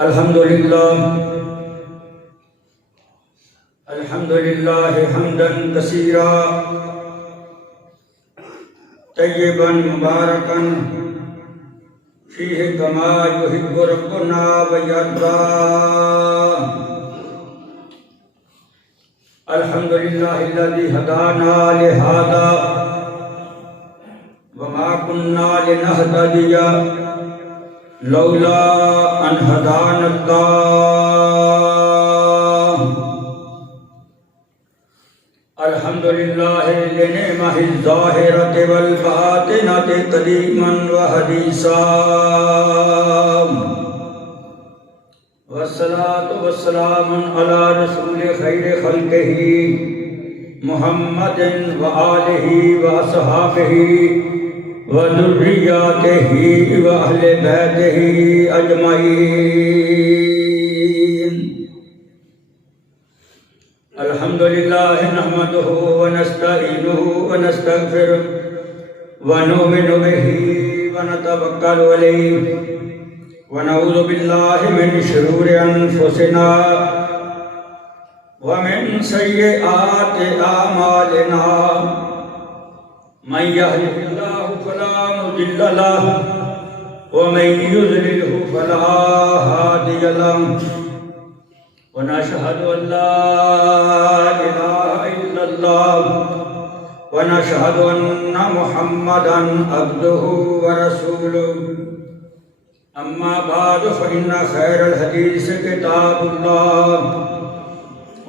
الحمد لله حمدا كثيرا طيبا مباركا فيه كما يحب ربنا ويرضى. الحمد لله الذي هدانا لهذا وما كنا لنهتدي لولا أن هدانا الله. الحمد لله لنعمه الظاهرة والباطنة قديما وحديثا. والصلاة والسلام على رسول خير خلقه محمد وآله وأصحابه وذرياته وأهل بيته أجمعين. الحمد لله نحمده ونستعينه ونستغفره ونؤمن به ونتوكل عليه ونعوذ بالله من شرور أنفسنا ومن سيئات أعمالنا. من يهده الله فلا مضل له ومن يضلله فلا هادي له. ونشهد أن لا إله إلا الله ونشهد أن محمدا عبده ورسوله. أما بعد فإن خير الحديث كتاب الله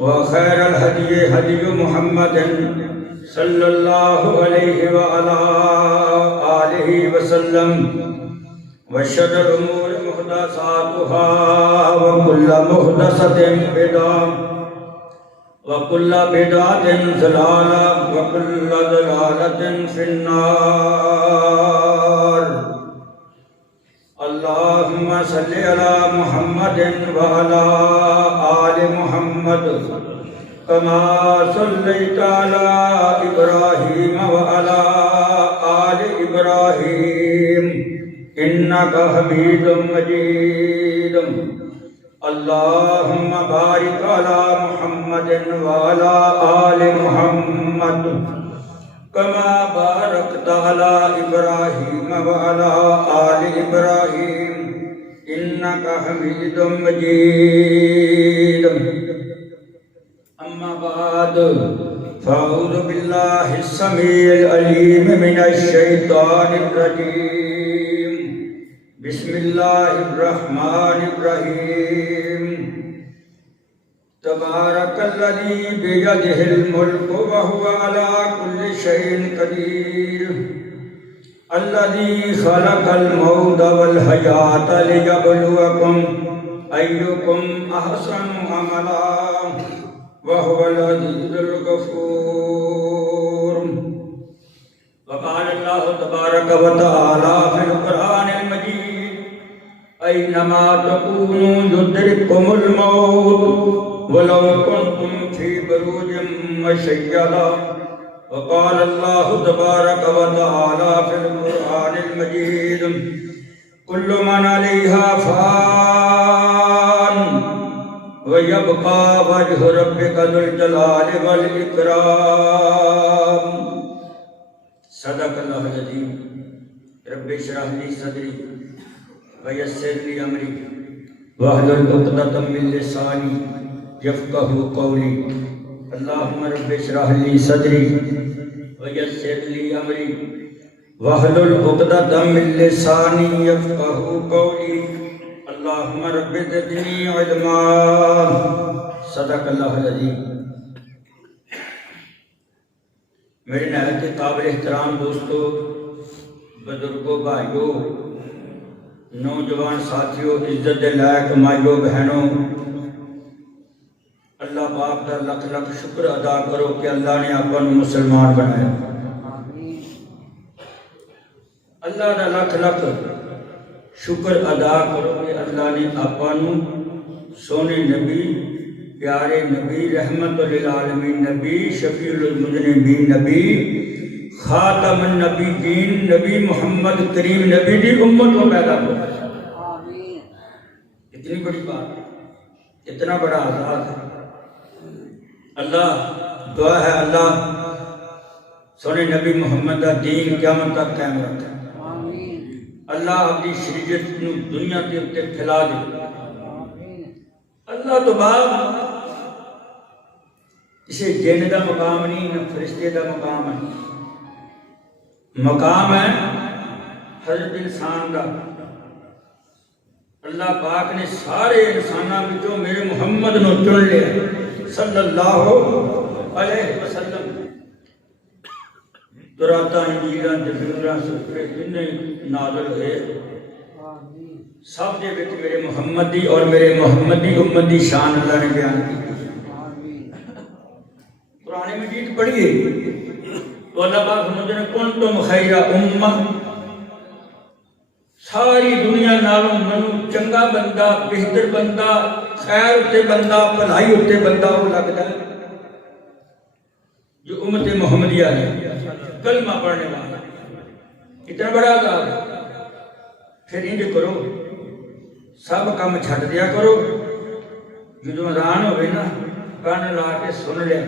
وخير الهدي هدي محمد صلى الله عليه وعلى آله وسلم. وشر الأمور محدثاتها وكل محدثة بدعة وكل بدعة ضلالة وكل ضلالة في النار. اللهم صل على محمد وعلى آل محمد كما صليت على إبراهيم وعلى آل إبراهيم إنك حميد مجيد. اللهم بارك على محمد وعلى آل محمد كما باركت على إبراهيم وعلى آل إبراهيم إنك حميد مجيد. أما بعد فأعوذ بالله السميع العليم من الشيطان الرجيم. بسم الله الرحمن الرحيم. تبارك الذي بيده الملك وهو على كل شيء قدير. الذي خلق الموت والحياة ليبلوكم أيكم أحسن عملا وهو العزيز الغفور. وقال الله تبارك وتعالى في القرآن المجيد: أينما تكونوا يدرككم الموت ولو كنتم في بروج مشيدة. وقال الله تبارك وتعالى في القرآن المجيد: كل من عليها فان ويبقى وجه ربك ذو الجلال والإكرام. صدق الله العظيم. رب اشرح لي صدري ويسر لي أمري واحلل عقدة من لساني يفقهوا قولي. اللهم رب اشرح لي صدري ويسر لي أمري واحلل عقدة من لساني يفقهوا قولي. اللهم رب زدني علما. صدق اللہ العظیم. میرے نہایت قابل احترام دوستو، بزرگوں، بھائیوں، نوجوان ساتھیوں، عزت لائق مائیوں، بہنوں، اللہ پاک کا لکھ لکھ شکر ادا کرو کہ اللہ نے آپ کو مسلمان بنایا. اللہ کا لکھ لکھ شکر ادا کرو کہ اللہ نے آپ کو سونے نبی، پیارے نبی، رحمت للعالمین نبی، شفیع المذنبین نبی، خاتم النبیین نبی محمد کریم نبی دی امت کو پیدا کرو. اتنی بڑی بات، اتنا بڑا آزاد ہے۔ اللہ دعا ہے اللہ سونے نبی محمد کا دین قیامت تک قائم رکھے، اللہ اپنی شریعت نو دنیا کے اتنے پھیلا دے۔ اللہ تو بعد اسے جن کا مقام نہیں، نہ فرشتے کا مقام ہے، مقام ہے حضرت انسان کا۔ اللہ پاک نے سارے انسانوں وچوں میرے محمد نو چن لیا صلی اللہ علیہ وسلم۔ توراتاں انجیلاں زبوراں سبرے جنہیں نازل ہوئے سب دے وچ میرے محمد دی اور میرے محمد دی امت دی شان اللہ نے بیان کی۔ قرآن مجید پڑھیے تو اللہ پاک فرماتے ہیں کنتم خیر امہ، ساری دنیا نالوں منو چنگا بندہ، بہتر بندہ، خیر اتے بندہ، بھلائی اتے بندہ وہ لگتا ہے جو امت محمدیہ ہے، کلمہ پڑھنے والا۔ اتنا بڑا عذاب ہے۔ پھر انج کرو سب کام چھٹ دیا کرو، جو اذان ہوئے نا کان لا کے سن لیا،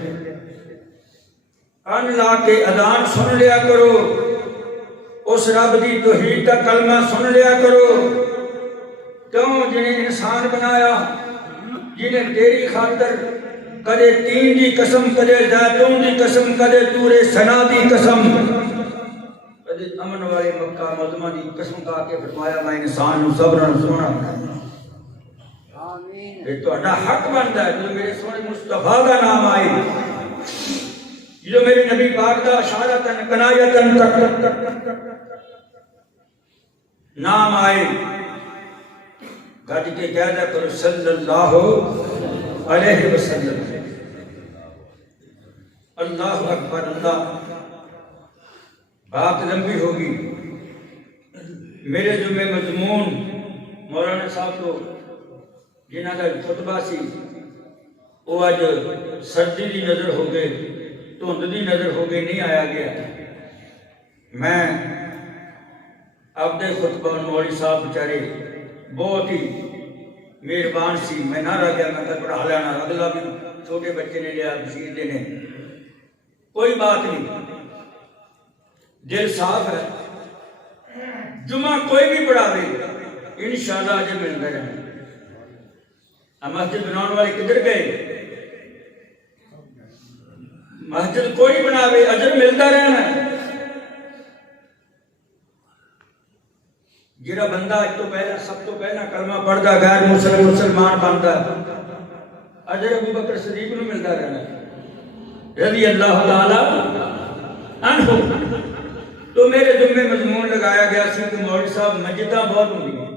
کان لا کے اذان سن لیا کرو، اس رب دی توحید کا کلمہ سن لیا کرو۔ کیوں؟ جنہیں انسان بنایا، جنہیں تیری خاطر کدے تین دی قسم، کدے زیتون دی قسم، کدے طور سنا دی قسم، کدے امن والے مکہ مدینہ دی قسم کھا کے فرمایا میں انسان نو صبر نال سونا بنایا۔ یہ تہاڈا حق بنتا ہے جو میرے سونے مصطفیٰ کا نام آئے، جو میرے نبی پاک دا اشارتن کنایتن نام آئے، گھٹ کے کہہ دیا کرو صلی اللہ علیہ وسلم۔ اللہ اکبر۔ اللہ بات لمبی ہوگی، میرے ذمہ مضمون مولانا صاحب کو جنہاں کا خطبہ سی وہ اج سردی دی نظر ہو گئے، دھند دی نظر ہو گئی، نہیں آیا گیا۔ میں اپنے خطبہ مولوی صاحب بیچارے بہت ہی مہربان سی، میں نہ رہ گیا، میں پڑھا لینا، اگلا بھی چھوٹے بچے نے لیا، بشیر دے نے، کوئی بات نہیں، دل صاف ہے۔ جمعہ کوئی بھی پڑھاوے انشاءاللہ اجر ملتا رہنا۔ مسجد بنانے والے کدھر گئے؟ مسجد کوئی بناوے اجر ملتا رہنا۔ جڑا بندہ اج تو پہلا سب تو پہلا کلمہ پڑھدا غیر مسلمان بنتا ہے، اجر ابو بکر صدیق نو ملتا رہنا رضی اللہ تعالی عنہ۔ تو میرے ذمہ مضمون لگایا گیا سی کہ مولوی صاحب مسجداں بہت ہوندی ہیں،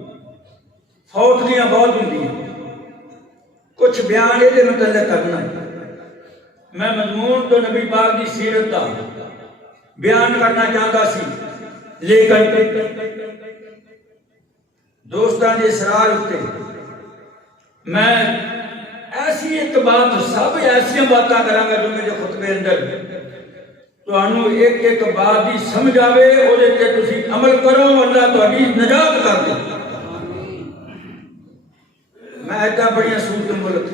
فوتیاں بہت ہوندی ہیں، کچھ بیان یہ متعلق کرنا ہے۔ میں مضمون تو نبی پاک کی سیرت کا بیان کرنا چاہتا سی، لیکن دوستان کے اسرار ہوتے میں ایسی ایک بات، سب ایسی باتاں کراں گا جو میرے خطبے اندر تو انہوں ایک ایک بات ہی سمجھ آوے، اور ایک تسی عمل کرو، اللہ تو حدیث نجات کر دے۔ میں ایتا بڑیاں سورت ملک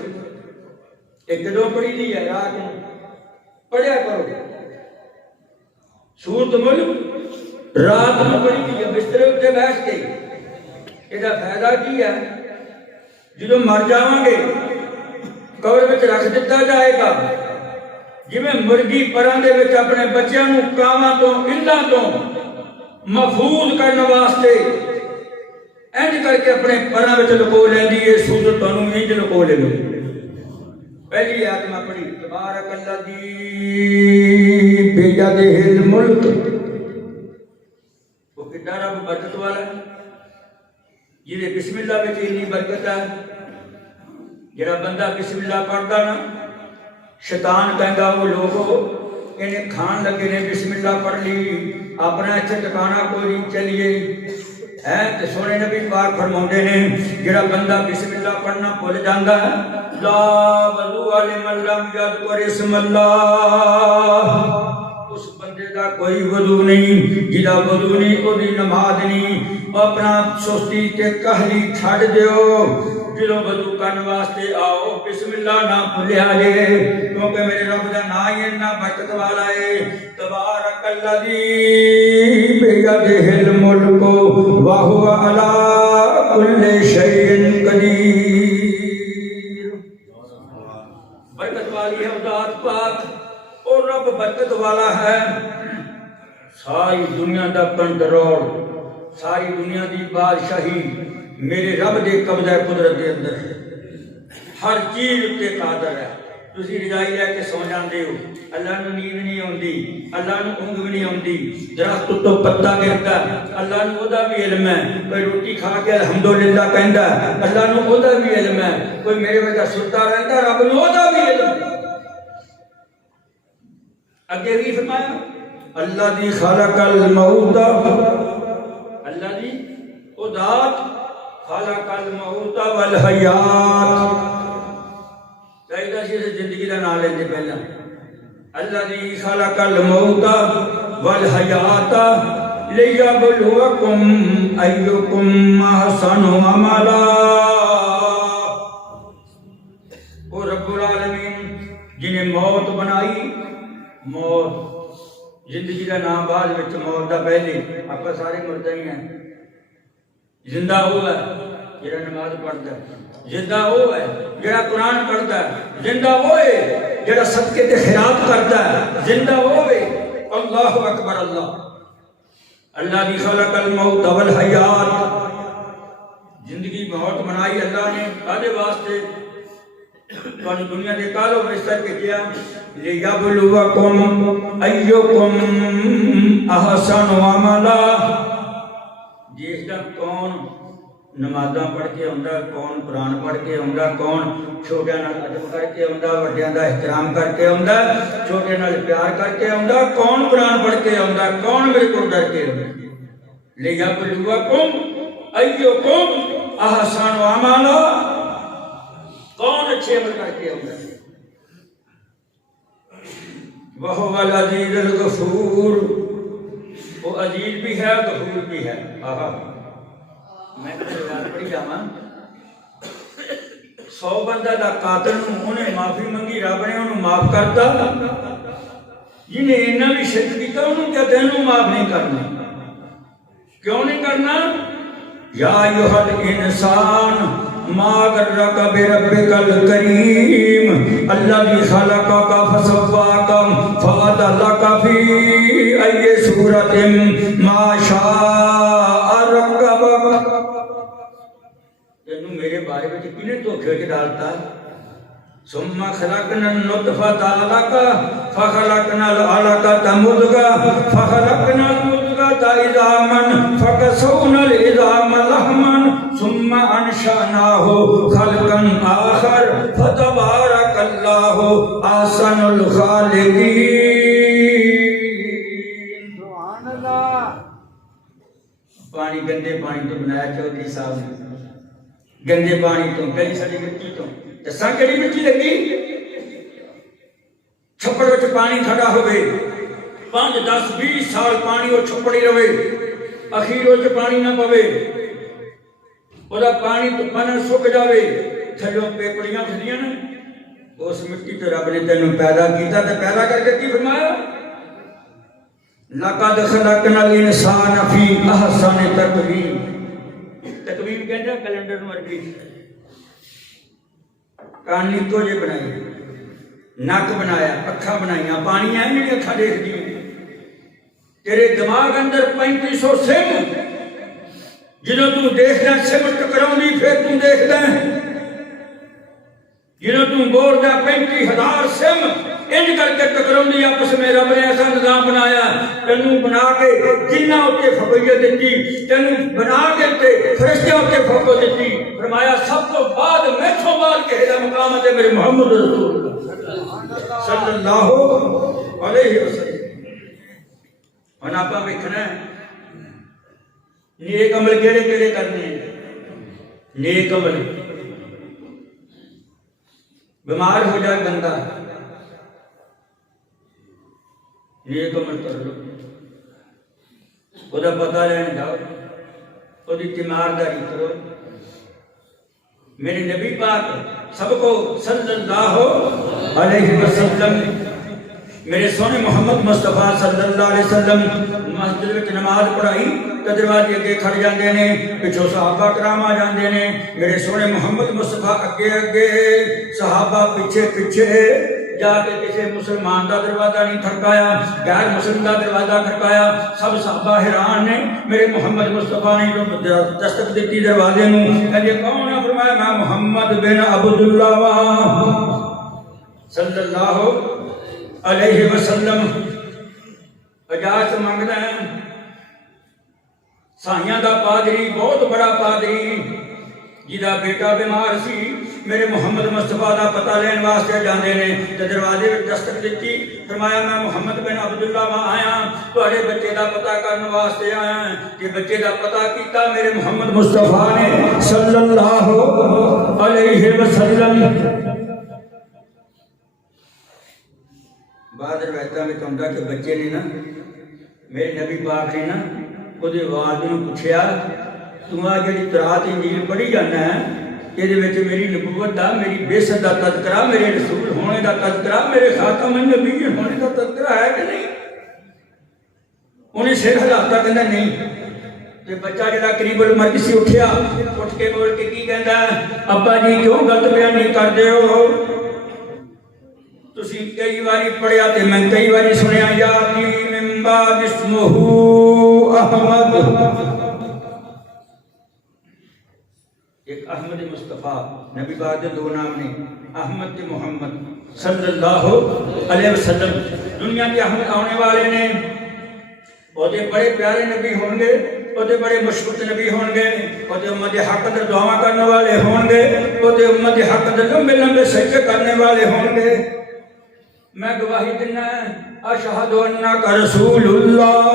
ایک دو پڑھی دی ہے، رات میں پڑھیا کرو سورت ملک، رات میں پڑھی دی ہے، بسترے اتے بیٹھ کے۔ یہ فائدہ کی ہے؟ جدو مر جاواں گے قبر وچ رکھ دیتا جائے گا، جویں مرغی پراں دے وچ اپنے بچیاں نوں کاواں تو الاں تو محفوظ کرنے واسطے اینج کر کے اپنے پراں وچ لکو لیندی ہے، سورت تانوں انج لکو لے۔ پہلی آیت میں پڑھی تبارک الذی بیدہ الملک، وہ کتنا رب برکت والا ہے، جنہیں بسم اللہ میں اتنی برکت ہے۔ جڑا بندہ بسم اللہ پڑھتا نا، شیطان کہنگا وہ لوگوں انہیں کھان لگے نے بسم اللہ پڑھ لی، اپنا اچھا ٹکانا کوئی نہیں چلیے ہے۔ تو سونے نبی پاک فرماتے ہیں جڑا بندہ بسم اللہ پڑھنا بھول جاتا ہے، لا وضوء لمن لم یذکر اسم اللہ، اس بندے جدا کوئی وضو نہیں، جدا وضو نہیں او دی نماز نہیں۔ اپنا سستی تے کہلی چھڑ دیو، جدو وضو کرن واسطے آؤ بسم اللہ نہ بھولیا جے، کیونکہ میرے رب دا نام ہی اتنا برکت والا ہے۔ تبارک الذی بیدہ الملک وہو علی کل شیء قدیر۔ برکت والی ہے ذات پاک، اور رب برکت والا ہے۔ ساری دنیا دا کنٹرول، ساری دنیا دی بادشاہی میرے رب دے قبضہ قدرت دے اندر ہے۔ ہر چیز تے قادر ہے۔ تسی رجائی لے کے سو جاندے ہو، اللہ نو نیند نہیں آندی، اللہ نو اونگ بھی نہیں آندی، درخت تو پتا گرتا، اللہ نو اودا بھی علم ہے۔ کوئی روٹی کھا کے الحمدللہ کہندا، اللہ نو اودا بھی علم ہے۔ کوئی میرے وجہ ستا رہندا، رب نو اودا بھی علم ہے۔ اگے بھی فرمایا اللہ دی خلق الموت، اللہ دی او ذات خلق الموت والحیات۔ چاہیے سی زندگی کا نام لیندے پہلا، اللہ دی خلق الموت والحیات لیبلوکم ایکم احسن عملا۔ او رب العالمین جنہیں موت بنائی، موت زندگی کا نام بعد وچ موت دا پہلے، آپ سارے مردہ ہی ہیں۔ زندہ وہ ہے جڑا نماز پڑھتا ہے، زندہ وہ ہے جڑا قرآن پڑھتا ہے، زندہ وہ ہے جڑا صدقے تے خیرات کرتا ہے، زندہ وہ ہے۔ اللہ اکبر اللہ۔ اللہ دی خلق الموت والحیات، زندگی موت بنائی اللہ نے کادے واسطے؟ تو دنیا دے کالو میں اس طرح کے کیا لیبلوکم ایکم احسن عملا۔ جس کا کون نمازاں پڑھ کے آندا، کون قرآن پڑھ کے آندا، کون چھوٹیاں نال ادب کر کے آندا، وڈیاں دا احترام کر کے آندا، چھوٹے نال پیار کر کے آندا، کون قرآن پڑھ کے آندا، کون میرے کو ڈر کے آندا۔ لیبلوکم ایکم احسن عملا، کون اچھے عمل کر کے آندا۔ وہو العزیز الغفور، وہ عزیز بھی ہے غفور بھی ہے۔ میں پڑھی جاواں، 100 بندہ دا قاتل انہیں معافی منگی، رب نے انہوں معاف کرتا، جنہیں انہاں بھی شرک کیتا انہوں کیا تینوں معاف نہیں کرنا؟ کیوں نہیں کرنا؟ یا ایھا الانسان ما غرک بربک الکریم الذی خلقک فسواک فعدلک فی ای صورت ما شاء رکبک۔ تینوں میرے بارے میں کنے دھوکے کے ڈالتا؟ ثم خلقنا النطفۃ علقۃ فخلقنا العلقۃ مضغۃ فخلقنا المضغۃ عظاما فکسونا العظام لحما ثم انشأناہ خلقا آخر فتبارک اللہ احسن الخالقین۔ سبحان اللہ۔ پانی گندے پانی تو بنایا چودھری صاحب نے، گندے پانی تو گلی سڑی مٹی تو دساں کیڑی مٹی لگی؟ چھپڑ وچ پانی کھڑا ہوئے 5 10 20 سال پانی وہ چھپڑی رہے، اخیر وچ پانی نہ پوے، وہ پانی تو بن سک جاوے، تھلوں پیپڑیاں کھڑیاں نے، اس مٹی تو رب نے تینوں پیدا کیتا تے پیدا کر کے کی فرمایا؟ لقد خلقنا الانسان فی احسن تقویم۔ تقویم کہتے ہیں کیلنڈر مرگی، کان تو یہ بنائی، نک بنایا، اکھا بنائیاں، پانی ہے میری اکھا دیکھ دی، تیرے دماغ اندر 3500 سم، جنہوں تو دیکھ دیں سم ٹکراؤں دی پھر تو دیکھ دیں، جنہوں تو بول دیں 35,000 سم انج کر کے ٹکراؤں دی آپس میں رب نے ایسا نظام بنایا، تینوں بنا کے جنہ ہوتے فقیت دیتی، تینوں بنا کے فرشتے ہوتے فقیت دیتی، فرمایا سب تو بعد میں چھوال کے ہدہ مقامت ہے میرے محمد رسول اللہ صلی اللہ علیہ وسلم۔ اور آپ بکھنا ہے نیک عمل کیڑے کیڑے کرنے ہیں؟ نیک عمل، بیمار ہو جائے بندہ، نیک عمل کر لو، وہ پتہ لین جاؤ، وہ تیمارداری کرو۔ میرے نبی پاک سب کو صلی اللہ علیہ وسلم، میرے سونے محمد مصطفیٰ صلی اللہ علیہ وسلم مسجد میں نماز پڑھائی تو دروازے اگے کھڑ جاندے نے، پچھوں صحابہ کرام آ جاندے نے۔ میرے سونے محمد مصطفیٰ اگے اگے، صحابہ پیچھے پیچھے، جا کے کسی مسلمان دا دروازہ نہیں کھڑکایا، غیر مسلم دا دروازہ کھڑکایا۔ سب صحابہ حیران نے، میرے محمد مصطفیٰ نے جو دستک دیتی دروازے نوں، کہ کون ہے؟ فرمایا میں محمد بن عبداللہ صلی اللہ علیہ وسلم۔ اجازت منگدا ہے، سائیاں دا پادری، بہت بڑا پادری جہاں بیٹا بیمار سی، میرے محمد مصطفیٰ دا پتہ لین واسطے جاندے نے، تے دروازے وچ دستک دتی، فرمایا میں محمد بن عبداللہ وا آیا، تہاڈے بچے دا پتہ کرن واسطے آیا ہاں۔ کہ بچے دا پتہ کیتا میرے محمد مصطفیٰ نے صلی اللہ علیہ وسلم۔ بعد روایتاں وچ ہوندا کہ بچے نے نا، میرے نبی پاک نے نا ਉਹਦੇ والد ਨੂੰ ਪੁੱਛਿਆ ਤੂੰ ਆ ਜਿਹੜੀ ਤਰਾਤ ਇੰਜੀਲ ਪੜ੍ਹੀ ਜਾਂਦਾ ਹੈ ਇਹਦੇ ਵਿੱਚ ਮੇਰੀ ਨਬੂਵਤ ਦਾ, ਮੇਰੀ ਬੇਸਤ ਦਾ ਤਜ਼ਕਰਾ, ਮੇਰੇ ਰਸੂਲ ਹੋਣੇ ਦਾ ਤਜ਼ਕਰਾ, ਮੇਰੇ ਖਾਤਮ ਨਬੀਨ ਹੋਣੇ ਦਾ ਤਜ਼ਕਰਾ ਹੈ ਕਿ ਨਹੀਂ? ਉਹਨੇ ਸਿਰ ਹਿਲਾਤਾ, ਕਹਿੰਦਾ ਨਹੀਂ। ਤੇ ਬੱਚਾ ਜਿਹੜਾ ਕਰੀਬ ਉਮਰ ਸੀ ਉੱਠਿਆ, ਉੱਠ ਕੇ ਬੋਲ ਕੇ ਕੀ ਕਹਿੰਦਾ, ਅੱਬਾ ਜੀ ਕਿਉਂ ਗਲਤ ਬਿਆਨੀ ਕਰਦੇ ਹੋ? ਤੁਸੀਂ ਕਈ ਵਾਰੀ ਪੜ੍ਹਿਆ ਤੇ ਮੈਂ ਕਈ ਵਾਰੀ ਸੁਣਿਆ, ਯਾਤੀ ਮਿਨ ਬਾਦ ਇਸਮਹੁ احمد، ایک احمد مصطفیٰ، نبی پاک کے دو نام نے، احمد تے محمد صلی اللہ علیہ وسلم۔ دنیا کے احمد آنے والے نے، وہ بڑے پیارے نبی ہوں گے، وہ بڑے مشکوک نبی ہوں گے، وہ امت حق در دعا کرنے والے ہوں گے، وہ امت حق در لمبے لمبے سجدے کرنے والے ہوں گے۔ میں گواہی دینا ہے، اشہد انک رسول اللہ،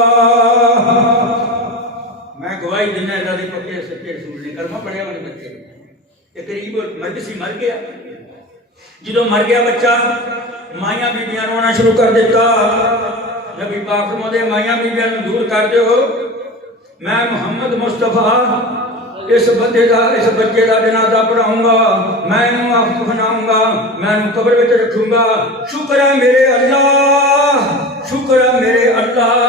میں گواہی دینا ہے اللہ دے پکے سچے رسول نے۔ کلمہ پڑھیا والے بچے یہ قریب مرگ سی، مر گیا۔ جدو مر گیا بچہ، مائیاں بیبیاں رونا شروع کر دیتا۔ نبی پاک فرماتے مائیاں بیبیاں نوں دور کر دیو، میں محمد مصطفیٰ اس بندے دا، اس بچے دا جنازہ پڑھاؤں گا، میں انہوں آپ بناؤں گا، میں انہوں قبر وچ رکھوں گا۔ شکر ہے میرے اللہ، شکر ہے میرے اللہ،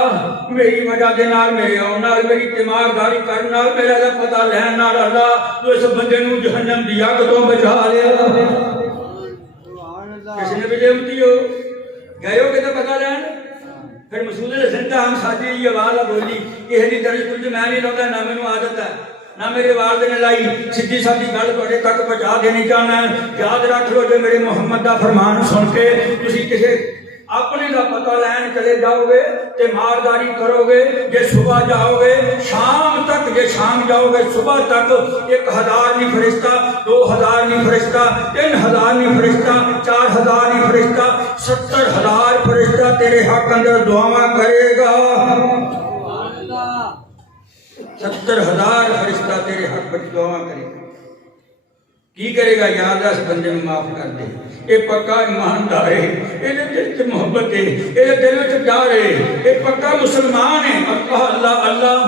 میری وجہ دے نال، میرے آن نال، میری تیمارداری کرن نال، میرا دا پتہ لین نال اللہ تو اس بندے نوں جہنم دی اگ تو بچا لیا۔ کسی نے بھی دیوتی ہو گئے ہو کہ پتہ لین؟ پھر مسعود الحسن ہم ساتھی یہ آواز بولی، یہ دی درج کچھ میں نہیں لاؤں، نہ مینوں عادت ہے، نہ میرے والد نے لائی، سیدھی سادھی گل تہاڈے تک پہنچا دینی چاہنا ہے۔ یاد رکھ لو، جو میرے محمد دا فرمان سن کے تسی کسے اپنے دا پتہ لین چلے جاؤ گے تے مارداری کرو گے، جے صبح جاؤ گے شام تک، جے شام جاؤ گے صبح تک 1000 نہیں فرشتہ، 2000 نہیں فرشتہ، 3000 نہیں فرشتہ، 4000 نہیں فرشتہ، 70000 فرشتہ تیرے حق اندر دعاواں کرے گا۔ 70000 فرشتہ تیرے حق میں دعاواں کرے گا۔ کی کرے گا؟ یاد ہے اس بندے میں معاف کر دے، یہ پکا ایماندار ہے، یہ دل سے محبت ہے، یہ دل میں پیار ہے، یہ پکا مسلمان ہے۔ اللہ اللہ اللہ۔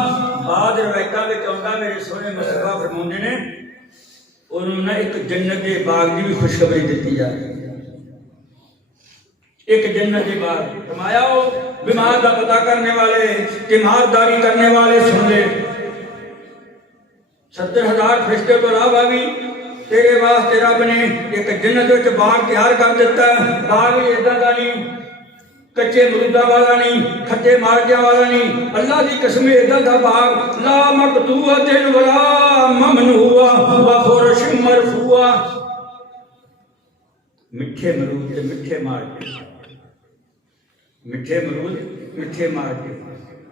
بعد روایتاں وچ آوندا میرے سونے مصطفیٰ فرماندے نے انہوں نے ایک جنت کے باغ دی بھی خوشخبری دیتی جا رہی ہے۔ ایک جنت کے باغ، فرمایا ہو بیمار دا پتہ کرنے والے، تیمارداری کرنے والے سن لے، 70000 فرشتے تو علاوہ بھی تیرے واسطے رب نے ایک جنت وچ باغ تیار کر دیتا ہے۔ باغ ادھا دا نہیں، کچے مرودہ والا نہیں، کھٹے مارجا والا نہیں، اللہ دی قسم ادھا دا باغ، لا مقطوعۃ ولا ممنوعہ وفرش مرفوعہ، میٹھے مرود تے میٹھے مارجے، میٹھے مرود میٹھے مارجے۔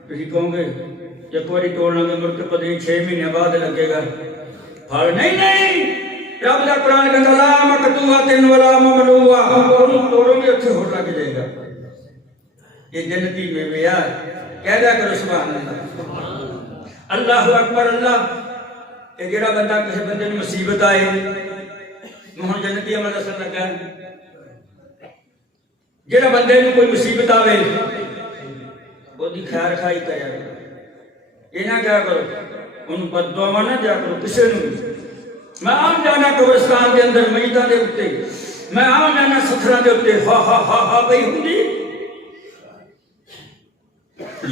تسی کہو گے ایک باری توڑنا تو مرتبہ 6 مہینے بعد لگے گا پھل، نہیں نہیں، رب دا قرآن کہتا لا مقطوعۃ ولا ممنوعہ، انہوں توڑوں گے اتھے ہو لگ جائے گا۔ یہ جنتی میں بیار کہہ دیا کرو سبحان اللہ، اللہ اکبر اللہ۔ کہ جڑا بندہ کسی بندے میں مصیبت آئے، ہن جنتی عمل دسن لگا ہے، جڑا بندے میں کوئی مصیبت آوے وہ دی خیر خائی کریا کرو، یہ نہ کیا کرو ان بد دعا نہ دیا کرو کسی نو بھی۔ میں عام جانا قبرستان کے اندر میتاں دے اتے، میں عام جانا ستھراں دے اتے ہا ہا ہا ہا بھئی ہوندی۔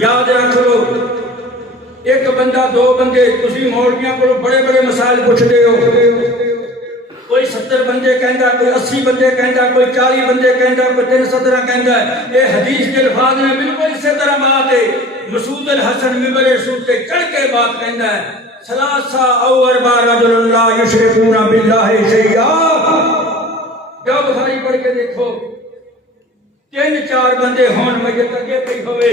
یاد رکھ لو ایک بندہ دو بندے تسی مولویاں کو بڑے بڑے مسائل پوچھ دے ہو، کوئی 70 بندے کہندا، کوئی 80 بندے کہندا، کوئی 40 بندے کہندا، کوئی 317 کہندا ہے۔ یہ حدیث کے الفاظ میں بالکل اسی طرح بات ہے۔ مسعود الحسن ممبر رسول کے چڑھ کے بات کہندا ہے، ثلاثہ او اربع رجل لا یشرکون باللہ شیئا۔ جب بخاری پڑھ کے دیکھو 3-4 بندے ہون میت اگے پئی ہوئے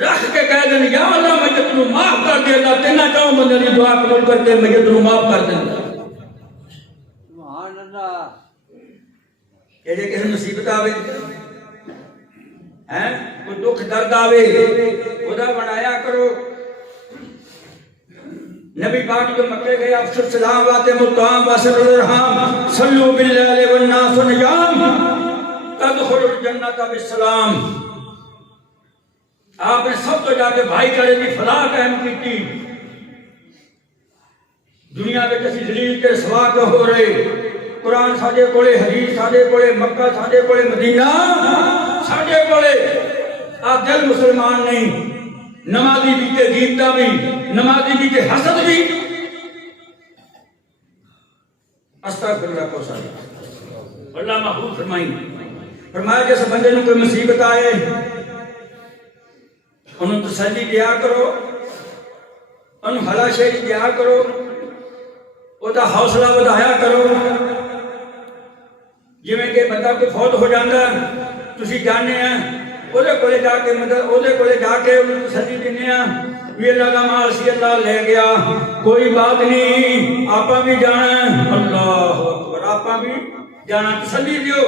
رکھ کے کہہ دیں یا اللہ میت نو معاف کر دے، اللہ تینا چاہوں بندے دی دعا قبول کر کے میت نو معاف کر دیندا۔ سبحان اللہ۔ کہ جے کسی مصیبت آوے ہیں کوئی دکھ درد آوے خدا بنایا کرو۔ نبی پاک جو مکے گئے افشوا السلام واتم الطعام واصلوا الارحام صلوا باللیل والناس نیام تدخلوا الجنۃ بالسلام۔ آپ نے سب تو جا کے بھائی چارے کی فلاح قائم کی۔ دنیا میں کسی ذلیل کے رسوا کے ہو رہے، قرآن ساڈے کولے، حدیث ساڈے کولے، مکہ ساڈے کولے، مدینہ ساڈے کولے، آپ دل مسلمان نہیں، نمازی بھی تے گیتا بھی، نمازی بھی تے حسد بھی۔ استغفر اللہ کو سارے اللہ محفوظ فرمائی۔ فرمایا جیسے بندے نو کوئی مصیبت آئے انہوں تسلی دیا کرو، انہوں حلا شہری دیا کرو، وہ دا حوصلہ بدایا کرو۔ جویں کہ بندہ کوئی فوت ہو جاندہ تسی جانے ہیں اودے کولے جا کے مدد اودے کولے جا کے انہوں تسلی دینے ہیں یہ اللہ کا مال سی اللہ لے گیا کوئی بات نہیں آپا بھی جانا ہے، اللہ اکبر آپا بھی جانا، تسلی دیو۔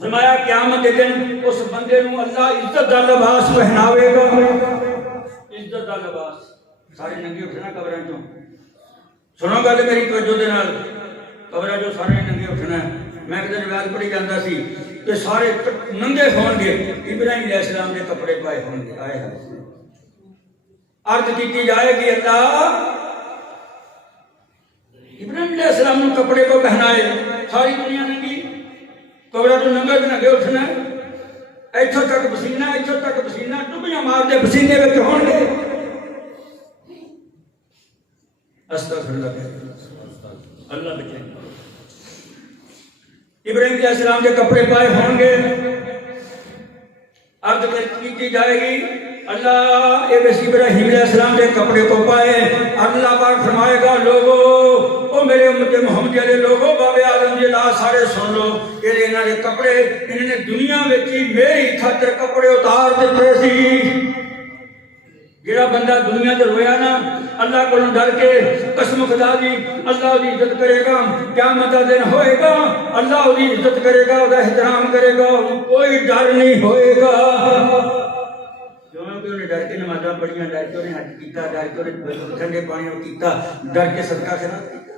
فرمایا قیامت کے دن اس بندے نو اللہ عزت دا لباس پہناوے گا، عزت دا لباس۔ سارے ننگے اٹھنا قبراں چوں، سنو گل میری توجہ دے نال، قبراں چوں سارے ننگے اٹھنا ہے۔ میں کدے روایت پڑھی جاندا سی کہ سارے ننگے ہون گے، ابراہیم علیہ السلام دے کپڑے پائے ہون گے، آئے ہائے۔ عرض کی جائے گی اللہ ابراہیم علیہ السلام نے کپڑے کو پہنائے، ساری دنیا ننگی، قبراں چوں ننگے اٹھنا ہے، ایتھوں تک پسینہ، ایتھوں تک پسینہ، ڈبیاں مار دے پسینے وچ ہون گے۔ استغفر اللہ، اللہ بچائے۔ ابراہیم علیہ السلام کے کپڑے پائے ہوں گے، عرض کی جائے گی اللہ ابراہیم علیہ السلام کے کپڑے کو پائے، اللہ پاک فرمائے گا لوگو او میرے امت محمدی والے لوگو بابے آدم جی لا سارے سن لو، یہ انہوں نے کپڑے انہوں نے دنیا میں میری خاطر کپڑے اتار دیتے سی۔ جڑا بندہ دنیا تے رویا نا اللہ کو ڈر کے قسم خدا دی اللہ دی عزت کرے گا، قیامت کا دن ہوئے گا اللہ دی عزت کرے گا، دا احترام کرے گا، کوئی ڈر نہیں ہوئے گا۔ کیونکہ انہیں ڈر کے نمازاں پڑھیاں، ڈر کے انہیں حج کیتا، ڈر کے انہیں ٹھنڈے پانی کو کیتا، ڈر کے صدقہ خیرات کیتا۔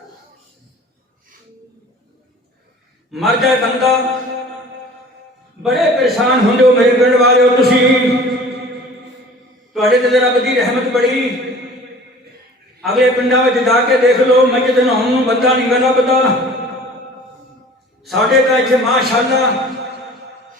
مر جائے بندہ بڑے پریشان ہوندے ہو میرے پنڈ والے ہو تسی، تواڈے تے رب دی رحمت بڑی، اگلے پنڈاں وچ جا کے دیکھ لو میت نہاؤن بندہ نہیں گنا پتا۔ ساڈے تا ایتھے ماشاءاللہ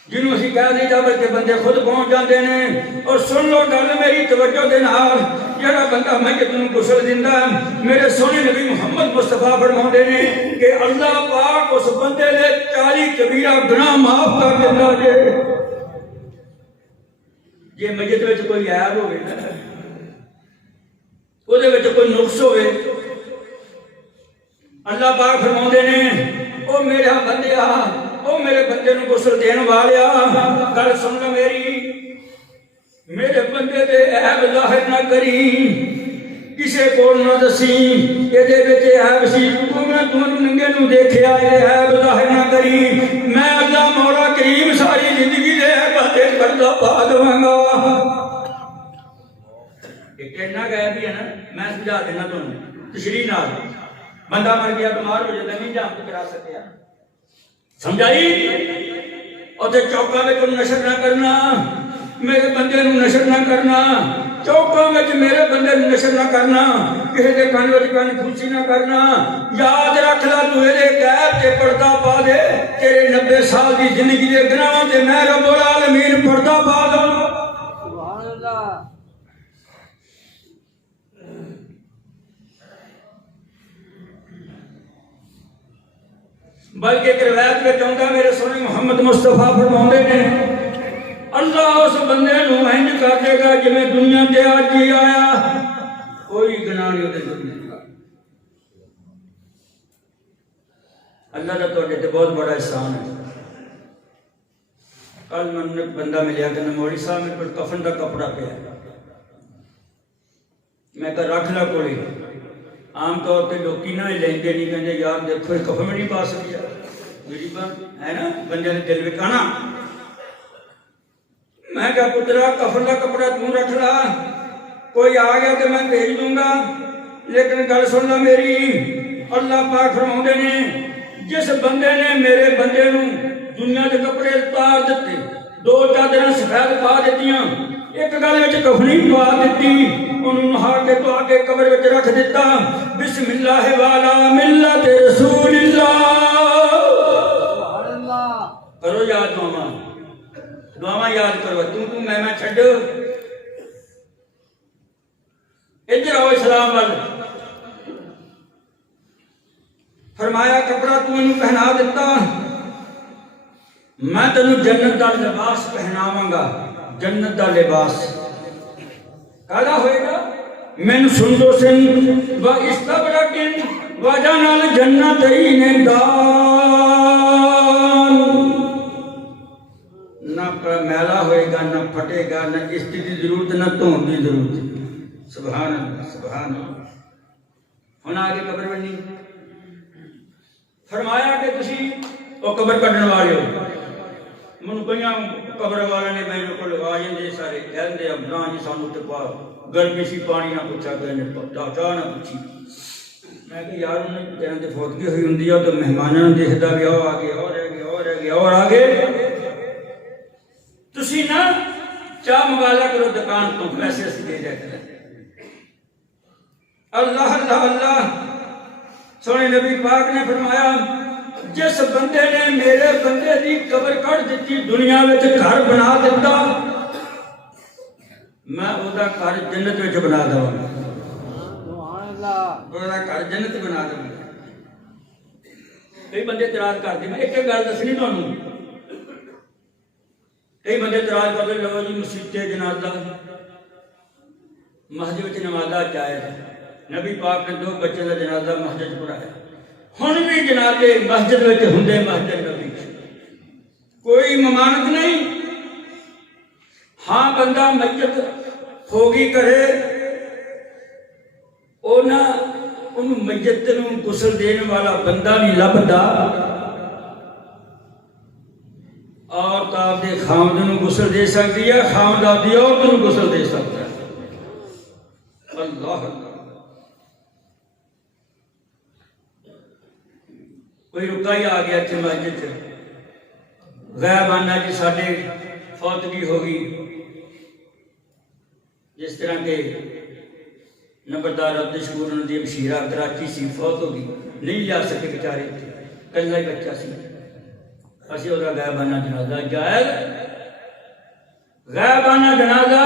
جنوں اسی کہہ دیتا بلکہ بندے خود پہنچ جاندے نے۔ اور سن لو گل میری توجہ دے نال، جڑا بندہ میت نوں غسل دیندا ہے میرے سونے نبی محمد مصطفیٰ فرماندے نے کہ اللہ پاک اس بندے دے 40 کبیرہ گناہ معاف کر دیندا جے۔ جے میت وچ کوئی عیب ہوئے نا، وہ دے وچ کوئی نقص ہوئے، اللہ پاک فرماندے نے او میرا بندیا، او میرے بندے نوں غسل دین والیا گل سن لو میری، میرے بندے دے عیب ظاہر نہ کری، کسے کول نہ دسی اے دے وچ عیب سی، میں تانوں ننگے نوں دیکھیا اے عیب ظاہر نہ کری، میں اللہ مولا کریم ساری زندگی دے باتیں کردا پا دواں گا۔ ایک کہنا گیا بھی ہے نا، میں سمجھا دینا تانوں تشریح نال، بندہ مر گیا بیمار ہو جاتا نہیں جان کرا سکیا، سمجھائی؟ اور تے چوکا وچ نشر نہ کرنا، میرے بندے نو نشر نہ کرنا، چوکاں وچ میرے بندے نو نشر نہ کرنا، کسی دے کان وچ کان پھوسی نہ کرنا۔ یاد رکھ لا تو میرے غیب تے پردہ پا دے، تیرے 90 سال دی زندگی دے گناہاں تے میں رب العالمین پردہ پا دوں۔ سبحان اللہ۔ بلکہ ایک روایت میں چاہتا میرے سونے محمد مصطفیٰ فرماندے نے اللہ اس بندے نو انج کر دے گا جویں دنیا تے اج ہی آیا، کوئی گناہ نہیں ہوتے دنیا۔ اللہ کا تواڈے تے بہت بڑا احسان ہے۔ کل میں بندہ ملیا کہ مولوی صاحب میرے کو کفن کا کپڑا پیا، میں کہا رکھ لا کولے۔ عام طور پہ لوگ نہ لیندے نہیں، کہندے یار دیکھو یہ کفن میں نہیں پا سکیا، میری بات ہے نا بندے نے دل میں کہنا۔ میں کہا پترا کفن کا کپڑا تم رکھ لا، کوئی آ گیا تو میں بھیج دوں گا، لیکن گل سن لا میری۔ اللہ پاک فرماندے نے جس بندے نے میرے بندے نو دنیا کے کپڑے اتار دیتے، 2 چادراں سفید پا دیتیاں، ایک گل وچ کفنی پا دیتی، انہوں نہا کے تو آگے قبر وچ رکھ دیتا، بسم اللہ والا ملت رسول اللہ۔ کرو یاد دعا، دعا یاد کرو، تم میں چھڈ۔ ادھر آؤ اسلام وال۔ فرمایا کپڑا تو انہوں پہنا دیتا، میں تینوں جنت دا لباس پہناواں گا۔ جنت دا لباس کالا ہوئے گا، من سندس و استبرق وجنى الجنتين دان۔ نہ میلا ہوئے گا، نہ پھٹے گا، نہ اس کی ضرورت، نہ دھون کی ضرورت۔ سبحان اللہ سبحان اللہ۔ ہن آگے قبر بنی، فرمایا کہ تسی او قبر کڈن والے ہو۔ من کئیاں قبر والے نے میرے کو لگا جاندے سارے کہندے اب نہ جی سانوں تے پا گرمی سی پانی نہ پوچھا کرنے چاہ نہ پوچھی۔ میں کہ یار انہیں جہاں تے فوتگی ہوئی ہوندی ہے تو مہمانوں نے دیکھدا بھی آؤ آگے اور رہ گئے اور رہ گئے اور آگے۔ تسی نہ چاہ مبالغہ کرو دکان تو پیسے اسی دے دیا کریں۔ اللہ اللہ اللہ سونے نبی پاک نے فرمایا جس بندے نے میرے بندے دی قبر کٹ دیتی، دنیا میں گھر بنا دیتا، میں او دا گھر جنت میں بنا دوں گا۔ سبحان اللہ۔ او دا گھر جنت بنا دوں گا۔ کئی بندے اعتراض کرتے، میں ایک گل دسنی تانوں، کئی بندے اعتراض کرتے لو جی مسجد تے جنازہ مسجد وچ نمازہ جائز ہے، نبی پاک نے 2 بچے کا جنازہ مسجد پڑھایا، ہن بھی جنازے مسجد وچ ہوندے، مسجد نبی کوئی ممانت نہیں۔ ہاں بندہ میت ہوگی کرے او نہ انہوں میت نوں غسل دینے والا بندہ نہیں لبدا، عورت آپ دے خامد نوں غسل دے سکتی ہے، خامد آپ دی عورت نوں غسل دے سکتا ہے۔ اللہ اللہ۔ کوئی رکا ہی آ گیا تھے مسجد سے، غیبانہ جی ساڈے فوتگی ہوگی، جس طرح کے نمبردار عبدالشکور ندیم مشیرہ کراچی سی فوت ہوگی، نہیں جا سکے بیچارے، کلا ہی بچہ سی، اسی وہ غیبانہ جنازہ جائز، غیبانہ جنازہ،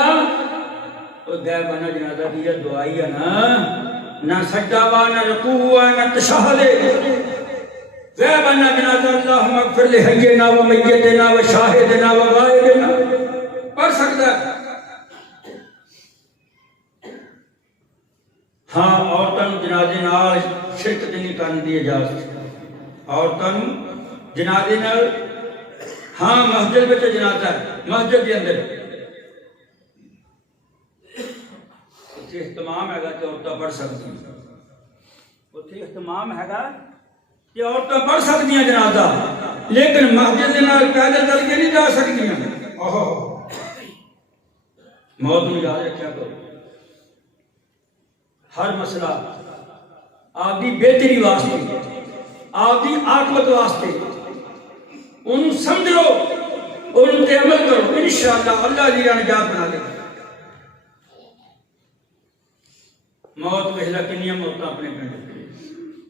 وہ غیبانہ جنازہ کی یہ دعائی ہے نہ سجدہ وا نہ رکوع وا نہ تشہد، غیبانہ جنازہ اللہم اغفر لحینا و میتنا و شاہدنا و غائبنا پڑھ سکتا ہے۔ ہاں عورتوں جنازے نال شرکت نہیں کرنے دی اجازت، عورتوں جنازے نال ہاں مسجد وچ جنازہ ہے، مسجد کے اندر اتنے اہتمام ہے گا کہ عورتیں پڑھ سکتی ہیں، اتنے اہتمام ہے گا کہ عورتیں پڑھ سکتی ہیں جنازہ، لیکن مسجد کے نال پیدل چل کے نہیں جا سکتی ہیں۔ موت میں یاد رکھا کرو، ہر مسئلہ آپ کی بہتری واسطے، آپ کی عاقبت واسطے انہوں سمجھ لو، ان تے عمل کرو، انشاءاللہ اللہ دی نجات بنا دے گا۔ موت پہلا کنیاں موتاں اپنے پنڈ،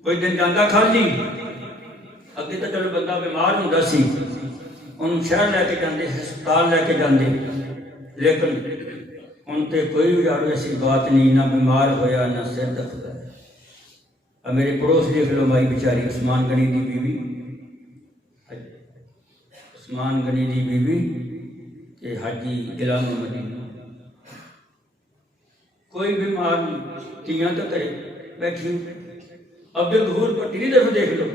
کوئی دن جاندہ خالی، اگے تو چلو بندہ بیمار ہوندا سی، انہوں شہر لے کے جاندے، ہسپتال لے کے جاندے، لیکن ان تے کوئی بھی یار ایسی بات نہیں، نہ بیمار ہویا نہ سر درد ہویا۔ اب میرے پڑوس دیکھ لو مائی بیچاری عثمان غنی دی بیوی، عثمان غنی دی بیوی کہ حاجی غلام مدینہ، کوئی بیمار نہیں، تیاں تو کرے بیٹھی ہوں۔ اب جو ظہور پٹی طرف دیکھ لو،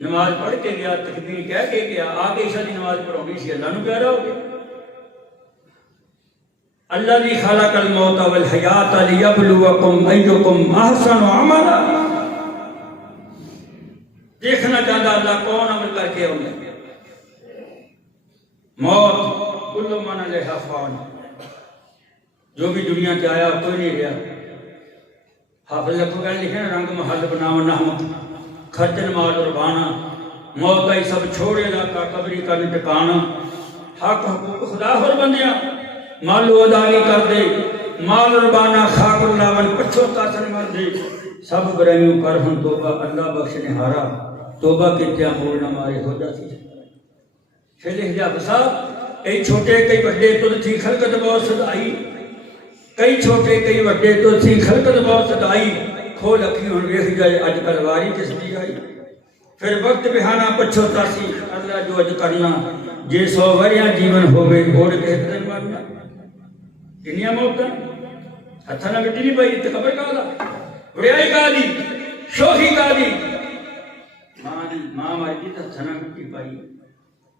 نماز پڑھ کے گیا، تکبیر کہہ کے گیا، آگے عشاء دی نماز پڑھونی سی، اللہ نو پیارا ہو گیا۔ الذی خلق الموت والحیات لیبلوکم ایکم احسن عملا، دیکھنا چاہتا اللہ کون عمل کر کے ہوگا۔ موت کل من علیہا فان، جو بھی دنیا کے آیا کوئی نہیں رہا۔ حافظ لکھو کہنے لکھے نا رنگ محل بناو نحمت خرچن مال ربانا، موت آئی سب چھوڑے کا قبری کا ٹکانا، حق حقوق خدا ہور بندیاں مالو ادا نہیں کر دے، مال ربانا خاک اللہ ون پچھو تاسن مر دے، سب برائیوں کر ہن توبہ اللہ بخشنے ہارا، توبہ کے کیا موڑ نہ مارے ہو جاتی۔ شیخ حجاب صاحب کئی چھوٹے کئی بڑے تو تھی خلقت بہت سدائی، کئی چھوٹے کئی بڑے تو تھی خلقت بہت سدائی، کھول اکھی ہن ویکھ جائے اج کل واری کس دی آئی۔ پھر وقت بہانا پچھو تاسی اللہ جو اج کرنا، جے 100 وریاں جیون ہوئے اوڑ کے ایک دن مرنا۔ کنیاں موتاں ہتھاں نال مٹی نہیں پئی، تے قبر کا دا وڑیائی کا دی شوخی کا دی، ماں مر گئی تے ہتھاں نال مٹی پائی،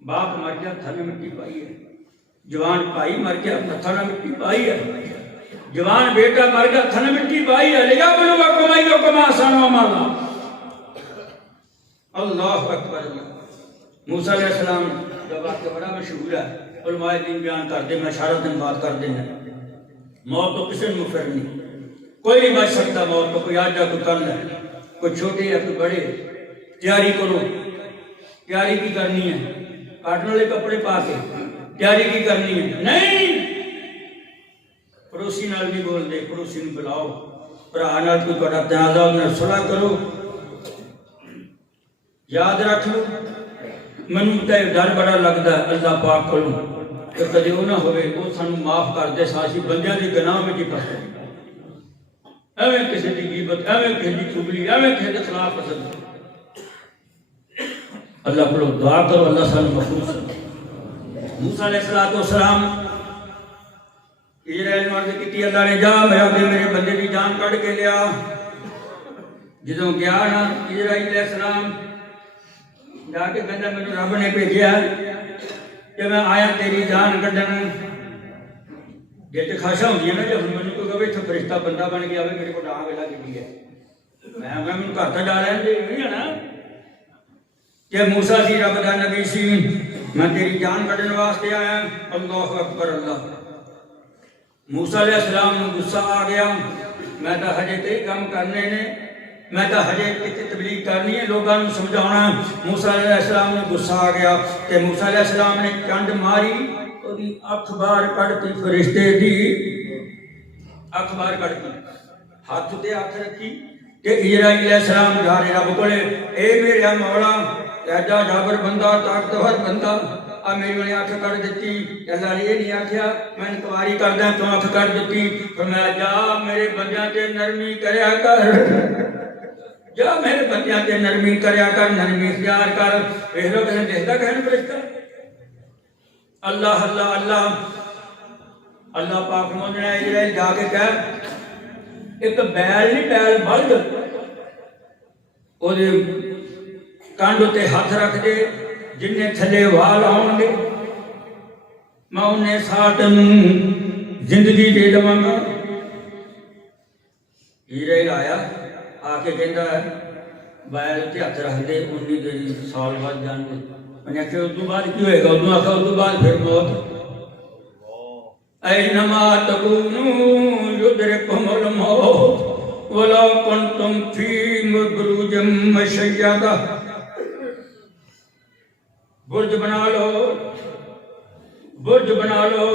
باپ مر گیا ہتھاں نال مٹی پائی ہے، جوان بھائی مر گیا ہتھاں نال مٹی پائی ہے، جوان بیٹا مر گیا ہتھاں نال مٹی پائی ہے۔ لیبلوکم ایکم احسن عملا، اللہ اکبر۔ موسیٰ علیہ السلام کا واقعہ بڑا مشہور ہے، علماء دین بیان کر دے، میں اشارہ دن بات کر دینا۔ موت تو کسی نے مفر نہیں، کوئی نہیں بچ سکتا موت کو، کوئی آج جا کوئی کل ہے، کوئی چھوٹے یا کوئی بڑے۔ تیاری کرو، تیاری کی کرنی ہے، کاٹنے والے کپڑے پا کے تیاری کی کرنی ہے، نہیں پڑوسی نال نہیں بول دے، پڑوسی نے بلاؤ، بھرا نال کوئی بڑا تنازع انہاں صلح کرو۔ یاد رکھ لو منوں تے ڈر بڑا لگدا ہے اللہ پاک کولوں کہ کدی وہ نہ ہوئے وہ سانو معاف کر دے، ساسی بندیاں دے گناہ وچ ہی پھس گئے، ایویں کسی دی غیبت، ایویں کسی دی چغلی، ایویں کسی دے خلاف پسند۔ اللہ کو دعا کرو اللہ سانو محفوظ کرے۔ موسیٰ علیہ السلام اسرائیل مرد کیتی، اللہ نے جا میرے بندے دی جان کڈ کے لیا۔ جدوں گیا نا اسرائیل علیہ السلام جا کے کہندا مینوں رب نے بھیجیا کہ میں آیا تیری جان کڈن۔ جے خاشا ہوندی ہے نا، جب مینوں کوئی کہے اتھے فرشتہ بندہ بن گیا ہوئے میرے کو ڈانگ لگ گئی ہے، میں مینوں گھر تے ڈا رہن دے نہیں ہے نا کہ موسیٰ سی رب دا نبی سی، میں تیری جان کڈن واسطے آیا۔ اللہ اکبر اللہ۔ موسیٰ علیہ السلام نو غصہ آ گیا، میں تو ہجے کئی کام کرنے نے، میں تو ہجے کتنی تبلیغ کرنی ہے، لوگوں کو سمجھانا۔ موسیٰ علیہ السلام نے غصہ آ گیا کہ موسیٰ علیہ السلام نے چنڈ ماری، وہی اکھ باہر کڈتی، فرشتے دی اکھ باہر کڈتی، ہاتھ تے ہاتھ رکھی کہ اسرائیل علیہ السلام جا رہے رب کولے، اے میرا مولا ایڈا جابر بندہ، طاقتور بندہ، آ میری نے اکھ کڈ دتی۔ اللہ نے یہ نہیں آکھیا میں انکوائری کردا تو اکھ کڈ دتی، فرمایا جا میرے بندیاں تے نرمی کریا کر، جا میرے بندیاں تے نرمی کریا کر، نرمی اختیار کر۔ ویکھ لو کسے دیکھدا کہن فرشتہ، اللہ اللہ اللہ اللہ پاک موجنا اسرائیل جا کے کہہ ایک بیل نہیں، بیل بلد او دے کانڈ تے ہاتھ رکھ دے، جنہیں تھلے وال آؤں گے میں انہیں ساتھ زندگی دے دوں گا۔ اسرائیل آیا آ کے کہندا ہے بیل تے ہاتھ رکھ دے، 19 سال بعد جان دے۔ میں نے کہا ادو بعد کی ہوئے گا؟ ادو آخا ادو بعد پھر موت۔ اینما تکونوا یدرککم الموت ولو کنتم فی بروج مشیدہ۔ برج بنا لو، برج بنا لو،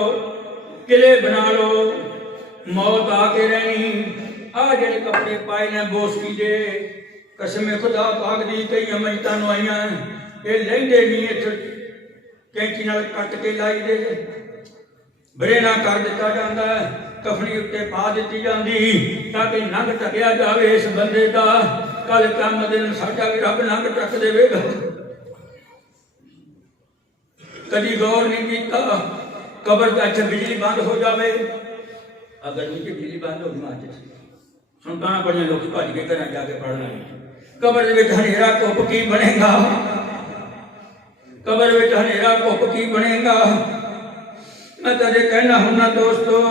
قلعے بنا لو، موت آ کے رہنی۔ آ جڑے کپڑے پائے نے بوسکی دے، قسم خدا پاک دی کئی امجتاں نو آئیاں یہ لیندے نہیں اتھے کینچی نال کٹ کے لائی دے برینا کر دیتا جاندا ہے، کفنی اتے پا دیتی جاندی تاکہ ننگ ٹکیا جاوے اس بندے دا، کل قیامت دن ساڈا بھی رب ننگ ٹک دے گا۔ کدی غور نہیں کیتا قبر کا اچھا بجلی بند ہو جاوے، اگر نیچے بجلی بند ہو جائے سنتانا پڑھنے لوگ بھج کے گھر جا کے پڑھ لیں۔ قبر دے وچ ہنیرا کپ کی بنے گا، قبر وچ ہنیرا کپ کی بنے گا۔ میں تجھے کہنا ہونا دوستو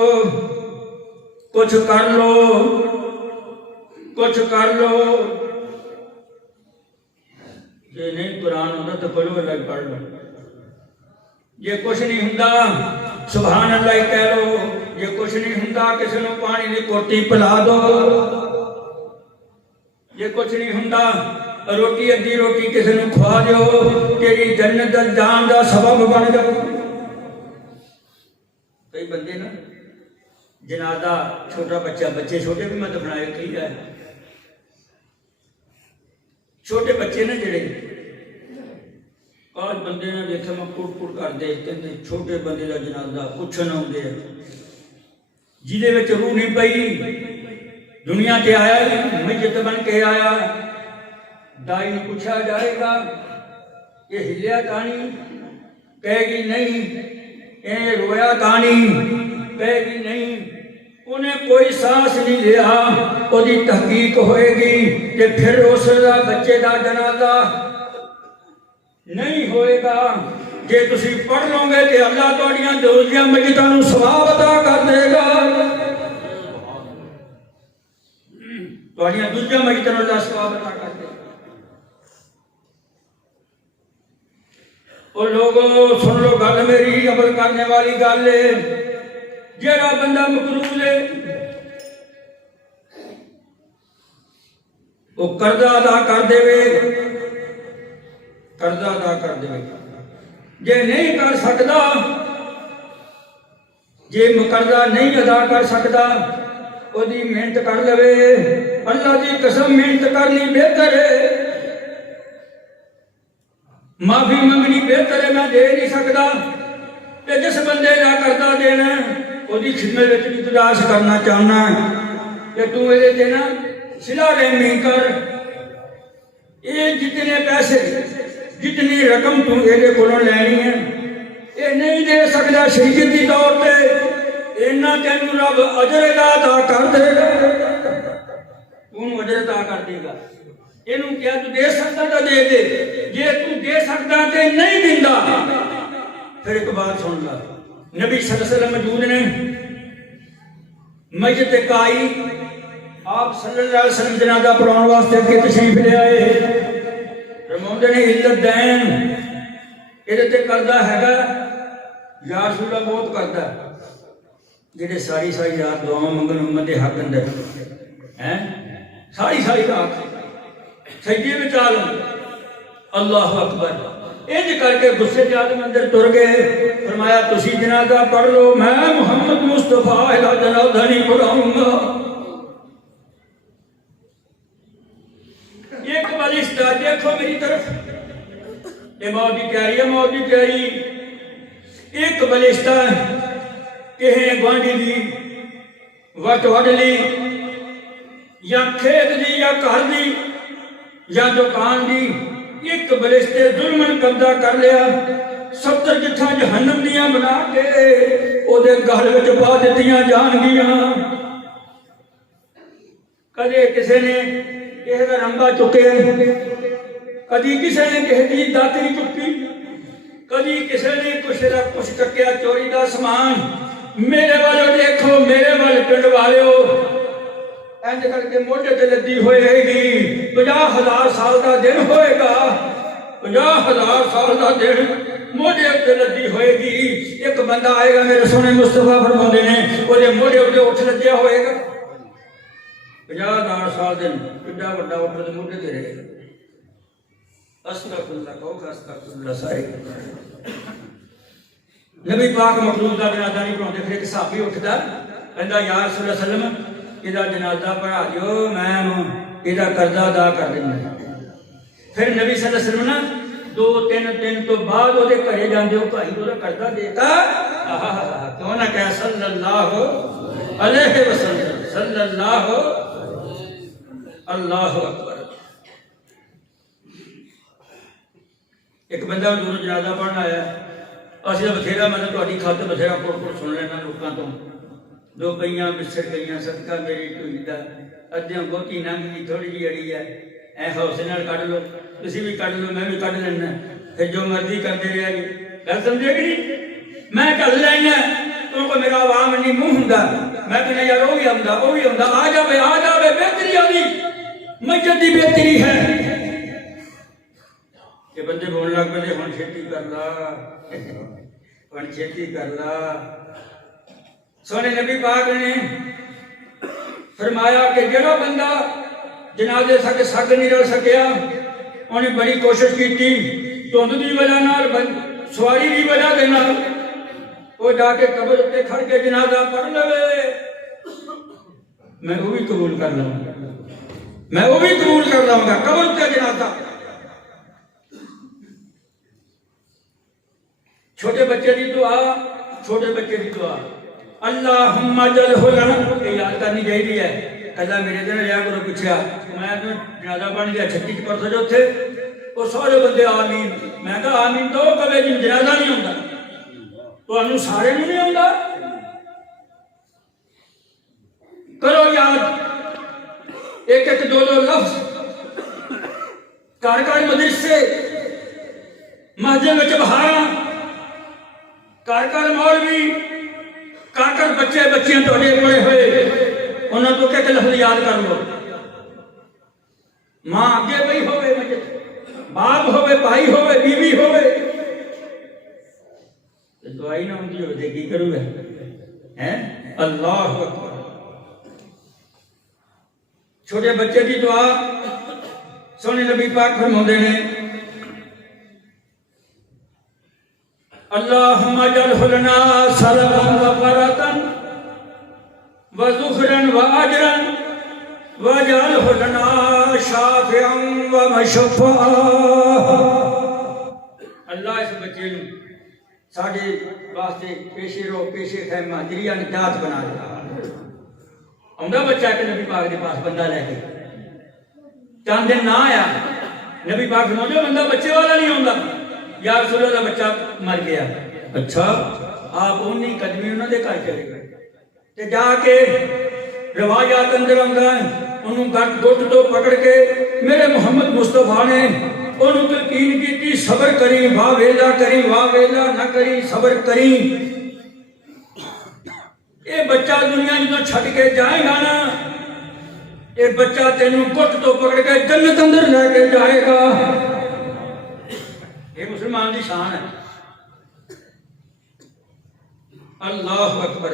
کچھ کر لو، کچھ کر لو، جے نہیں قرآن ہوتا تو پڑھو اللہ پڑھ لو، یہ کچھ نہیں ہوندا سبحان اللہ کہہ لو، یہ کچھ نہیں ہوندا کسی نو پانی دی کوٹی پلا دو، یہ کچھ نہیں ہوندا روٹی ادھی روٹی کسی نو کھوا دیو تیری جنت جان دا سبب بن جاؤ۔ کئی بندے نا جنازہ چھوٹا بچہ، بچے چھوٹے بھی میں دفنائے کئی ہے، چھوٹے بچے نا جڑے آج بندے نے دیکھا میں کٹ کٹ کر دیکھتے ہیں چھوٹے بندے کا جنازہ پوچھن آتے ہیں جہدے وچ روح نہیں پئی، دنیا تے آیا میت بن کے آیا، دائی نے پوچھا جائے گا یہ ہلیا کہانی، کہے گی نہیں، یہ رویا کہانی، کہے گی نہیں، انہیں کوئی سانس نہیں لیا، وہ دی تحقیق ہوئے گی کہ پھر اس دا بچے دا جنازہ نہیں ہوئے گا۔ جے تسی پڑھ لو گے کہ اللہ تہاڈیاں دوسریاں میتاں نوں ثواب عطا کر دے گا، تہاڈیاں دوسریاں میتاں نوں اللہ ثواب عطا کر دے گا۔ اور لوگوں سن لو گل میری، عمل کرنے والی گل ہے، جیڑا بندہ مقروض ہے وہ قرضہ ادا کر دے، قرضہ ادا کر دے، جے نہیں کر سکتا، جے قرضہ نہیں ادا کر سکتا وہ دی محنت کر لے، اللہ دی قسم محنت کرنی بہتر ہے، معافی منگنی بہتر ہے۔ میں دے نہیں سکتا کہ جس بندے کا قرضہ دینا وہ دی خدمت وچ گزارش کرنا چاہنا کہ تو یہ دینا صلہ رحمی کر، یہ جتنے پیسے جتنی رقم تو یہ کولوں لینی ہے یہ نہیں دے سکتا شریعت دی طور پہ، اینا تینوں رب اجر عطا کر دے گا، تینوں اجر عطا کر دے گا۔ اینوں کیا تو دے سکتا تو دے دے، جے تو دے سکتا تے نہیں دیندا پھر ایک بات سن لا، نبی صلی اللہ علیہ وسلم موجود نے، میت کائی آپ صلی اللہ علیہ وسلم جنازہ پڑھاؤن واسطے اگے تشریف لے آئے، فرماؤندے نے علت دین یہ تے قرضہ ہے یا رسول اللہ بہت قرضہ ہے، جڑے ساری ساری رات دعا منگن امت دے حق اندر ہیں، ساری ساری رات سجدے میں چال اللہ اکبر انج کر کے غصے کے آدم اندر تر گئے، فرمایا تسی جنازہ پڑھ لو، میں محمد مصطفیٰ الا جنازہ نہیں پڑھاؤں گا۔ ایک بالشتہ دیکھو میری طرف، یہ موت دی تیاری ہے، موت دی تیاری، ایک بالشتہ کہیں گوانڈی دی وٹ وڈ لی یا کھیت دی یا گھر دی یا دکان دی، ایک بلشتے ظلمن قبضہ کر لیا، 70 جتھاں جہنم دیاں بنا کے او دے گھر وچ پا دتیاں جان گیاں۔ کدے کسے نے کسے دا رنبا چکے، کدی کسے نے کسے دی داتری چکی، کدی کسے نے کسے دا کچھ چکیا چوری دا سامان۔ میرے والو دیکھو، میرے والے پنڈ والو اینج کر کے موٹے تے لدی ہوئے گی، 50,000 سال دا دن ہوئے گا، 50,000 سال دا دن موٹے تے لدی ہوئے گی۔ ایک بندہ آئے گا میرے سونے مصطفیٰ فرماندے نے وہ دے موٹے تے اٹھ لدیا ہوئے گا، 50,000 سال دن کڈا بڑا اٹھ تے موٹے تے رہے گا۔ استغفراللہ کہو کہ استغفراللہ سارے نبی پاک مخلوق دا جنازہ نہیں پڑھاتے پھر ایک صحابی اٹھتا کہندا یا رسول اللہ صلی اللہ علیہ وسلم یہ جنازہ پڑھا دیو میں یہ قرضہ ادا کر دینا پھر نبی صلی اللہ علیہ وسلم نا 2-3 دن تو بعد وہ گھرے جاندے ہو بھائی وہ قرضہ دیتا کیوں نہ کہہ صلی اللہ علیہ وسلم صلی اللہ اکبر ایک بندہ دور جنازہ پڑھنا آیا اسی بتھیرا میں تہاڈی خاطر بتھیرا کوڑ سن لینا لوکاں تو دو پئیاں بسر گئیاں صدقہ میری ٹوئی دا ادھیاں بہتی ننگ جی تھوڑی جی اڑی ہے اے حوصلے نال کڈ لو تسی بھی کڈ لو میں بھی کڈ لینا پھر جو مرضی کرتے رہا جی گل سمجھے کہ نہیں میں کڈ لینا کیونکہ میرا عوام نہیں منہ ہوندا میں کہنا یار وہ بھی آوندا آ جاوے بہتری آدھی مسجد دی بہتری ہے یہ بندے بولن لگ پے ہن چھیتی کر لا سونے نبی پاک نے فرمایا کہ جڑا بندہ جنازے سگ نہیں رل سکیا انہیں بڑی کوشش کی دھند کی وجہ نال سواری کی وجہ دے نال وہ جا کے قبر تے کھڑ کے جنازہ پڑھ لے میں وہ بھی قبول کر لوں گا قبر تے جنازہ چھوٹے بچے کی دعا اللہم اجعلہ لنا یہ یاد کرنی چاہیے ہے اللہ میرے دن رہا کرو پوچھا میں جنازہ بن گیا 36 پرسوں جو تھے وہ سارے بندے آمین میں کہا آمین تو کبھی جن جنازہ نہیں ہوتا تو انہوں سارے نہیں ہوتا کرو یاد ایک دو لفظ کار مدرسے مسجد میں بہاراں کار مولوی کار بچے بچیاں توڑے پڑے ہوئے انہوں تو کہ لفظ یاد کر لو ماں آگے بھئی ہوئے باپ ہوئے بھائی ہوئے بیوی ہوئے دعائی نہ ہوتی ہوئے کی کرو ہے اللہ اکبر چھوٹے بچے کی دعا سونے نبی پاک فرماتے ہیں اللہم اجعلہ لنا سلما وفرتا وذخرا واجرا واجعلہ لنا شافعا ومشفعا اللہ اس بچے نے ساڑھے واسطے پیشے رو پیشے خیمہ دریہ نجات بنا دیا اندھا بچہ کہ نبی پاک کے پاس بندہ لے کے چاند دن نہ آیا نبی پاک سے موجود بندہ بچے والا نہیں ہوندہ یا رسول اللہ بچہ مر گیا اچھا آپ انہی قدمی انہوں نے کر چلے گئے تے جا کے روایات اندر آنگا انہوں گھٹ تو پکڑ کے میرے محمد مصطفیٰ نے انہوں تلقین کی تھی صبر کریں واہ ویلا نہ کریں صبر کریں اے بچہ دنیا جو چھٹ کے جائے گا نا اے بچہ تینوں گھٹ تو پکڑ کے جنت اندر لے کے جائے گا یہ مسلمان کی شان ہے اللہ اکبر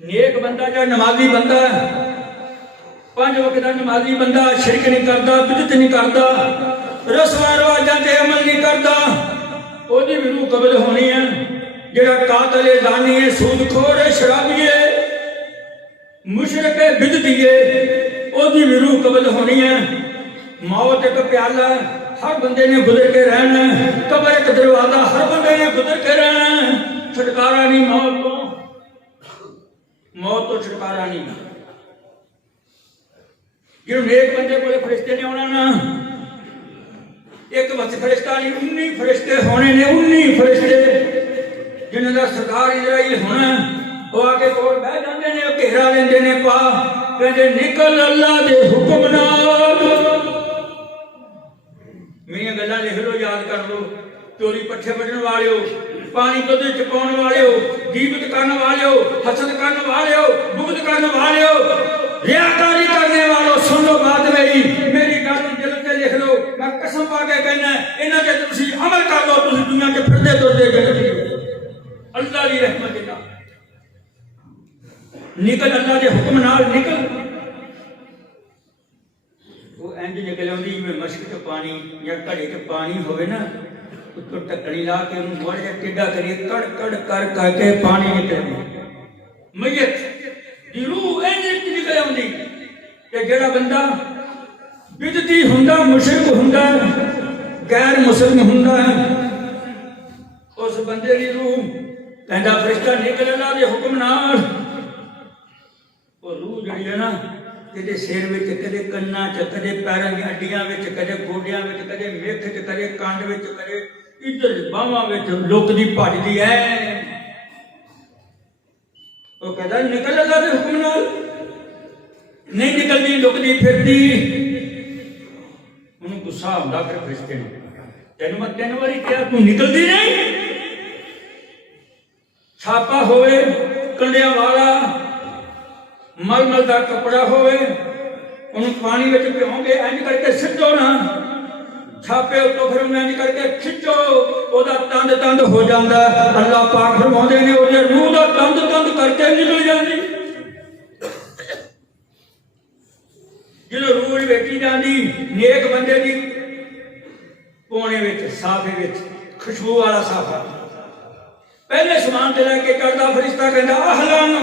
نیک بندہ جو نمازی بندہ ہے 5 وقت کا نمازی بندہ شرک نہیں کرتا بدعت نہیں کرتا رسم رواجاں تے عمل نہیں کرتا وہ دی بھی روح قبض ہونی ہے جڑا قاتل زانی ہے سود خور ہے شرابی ہے مشرک ہے بدعتی ہے وہ دی بھی روح قبض ہونی ہے موت ایک پیالہ ہر بندے نے گزر کے رہنا قبر ایک دروازہ ہر بندے نے گزر کے رہنا چھٹکارا نہیں موت تو چھٹکارا نہیں جنہوں ایک بندے کو فرشتے نے ہونا نا ایک وقت فرشتہ نہیں 19 فرشتے ہونے نے 19 فرشتے جنہوں کا سرکار اسرائیل ہونا وہ آگے کول بہ جاندے نے گھیرا لیندے نے پا کہندے نکل اللہ دے حکم نال میری گلا لکھ لو یاد کر لو چوری پٹھے بٹن والے ہو پانی دودھ چپاؤن والے ہو غیبت کرنے والے ہو حسد کرنے والے ہو بغض کرنے والے ہو ریاکاری کرنے والوں سن لو بات میری گل دل تے لکھ لو میں قسم پا کے کہنا انہاں تے تسی عمل کر لو تسی دنیا کے پھردے تردے جنت اللہ دی رحمت نال نکل اللہ دے حکم نال نکل وہ انج ਨਿਕਲ ਆਉਂਦੀ ਜਿਵੇਂ ਮਸ਼ਕ 'ਚ ਪਾਣੀ ਜਾਂ ਘੜੇ 'ਚ ਪਾਣੀ ਹੋਵੇ ਨਾ, ਉੱਤੋਂ ਢੱਕਣੀ ਲਾ ਕੇ ਉਹਨੂੰ ਮਾੜਾ ਜਿਹਾ ਟੇਢਾ ਕਰੀਏ, ਕੜ ਕੜ ਕਰ ਕਰਕੇ ਪਾਣੀ ਨਿਕਲੇ। ਮਈਤ ਦੀ ਰੂਹ ਇੰਝ ਨਿਕਲ ਆਉਂਦੀ। ਤੇ ਜਿਹੜਾ ਬੰਦਾ ਬਿਦਤੀ ਹੁੰਦਾ, ਮੁਸ਼ਰਿਕ ਹੁੰਦਾ, ਗੈਰ ਮੁਸਲਮ ਹੁੰਦਾ, ਉਸ ਬੰਦੇ ਦੀ ਰੂਹ ਕਹਿੰਦਾ ਫਰਿਸ਼ਤਾ ਨਿਕਲ ਅੱਲਾਹ ਦੇ ਹੁਕਮ ਨਾਲ। ਉਹ ਰੂਹ ਜਿਹੜੀ ਹੈ ਨਾ, ਕਦੇ ਸਿਰ ਵਿੱਚ, ਕਦੇ ਕੰਨਾਂ 'ਚ, ਕਦੇ ਪੈਰਾਂ ਦੀਆਂ ਅੱਡੀਆਂ ਵਿੱਚ, ਕਦੇ ਗੋਡਿਆਂ ਵਿੱਚ, ਕਦੇ ਮਿੱਖ 'ਚ, ਕਦੇ ਕੰਡ ਵਿੱਚ, ਕਦੇ ਇੱਧਰ ਬਾਹਾਂ ਵਿੱਚ ਲੁਕਦੀ ਭੱਜਦੀ ਹੈ। ਉਹ ਕਹਿੰਦਾ ਨਿਕਲ ਅੱਲਾਹ ਦੇ ਹੁਕਮ ਨਾਲ। ਨਹੀਂ ਨਿਕਲਦੀ, ਲੁਕਦੀ ਫਿਰਦੀ। ਉਹਨੂੰ ਗੁੱਸਾ ਆਉਂਦਾ ਫਿਰ ਫਰਿਸ਼ਤੇ ਨੂੰ, ਤੈਨੂੰ ਮੈਂ 3 ਵਾਰੀ ਕਿਹਾ ਤੂੰ ਨਿਕਲਦੀ ਨਹੀਂ। ਛਾਪਾ ਹੋਵੇ ਕੰਡਿਆਂ ਵਾਲਾ, ਮਲਮਲ ਦਾ ਕੱਪੜਾ ਹੋਵੇ, ਉਹਨੂੰ ਪਾਣੀ ਵਿੱਚ ਭਿਓਂਗੇ, ਇੰਝ ਕਰਕੇ ਸਿੱਟੋ ਨਾ ਛਾਪੇ ਉੱਤੋਂ, ਫਿਰ ਉਹਨੂੰ ਇੰਝ ਕਰਕੇ ਖਿੱਚੋ, ਉਹਦਾ ਤੰਦ ਤੰਦ ਹੋ ਜਾਂਦਾ। ਅੱਲਾਹ ਪਾਕ ਫਰਮਾਉਂਦੇ ਨੇ ਉਹਦੇ ਰੂਹ ਦਾ ਤੰਦ ਤੰਦ ਕਰਕੇ ਨਿਕਲ ਜਾਂਦੀ। ਜਦੋਂ ਰੂਹ ਵੇਖੀ ਜਾਂਦੀ ਨੇਕ ਬੰਦੇ ਦੀ ਪੋਣੇ ਵਿੱਚ, ਸਾਫੇ ਵਿੱਚ, ਖੁਸ਼ਬੂ ਵਾਲਾ ਸਾਫਾ, ਪਹਿਲੇ ਸਮਾਨ ਤੇ ਲੈ ਕੇ ਚੜਦਾ ਫਰਿਸ਼ਤਾ ਕਹਿੰਦਾ ਅਹਲਨ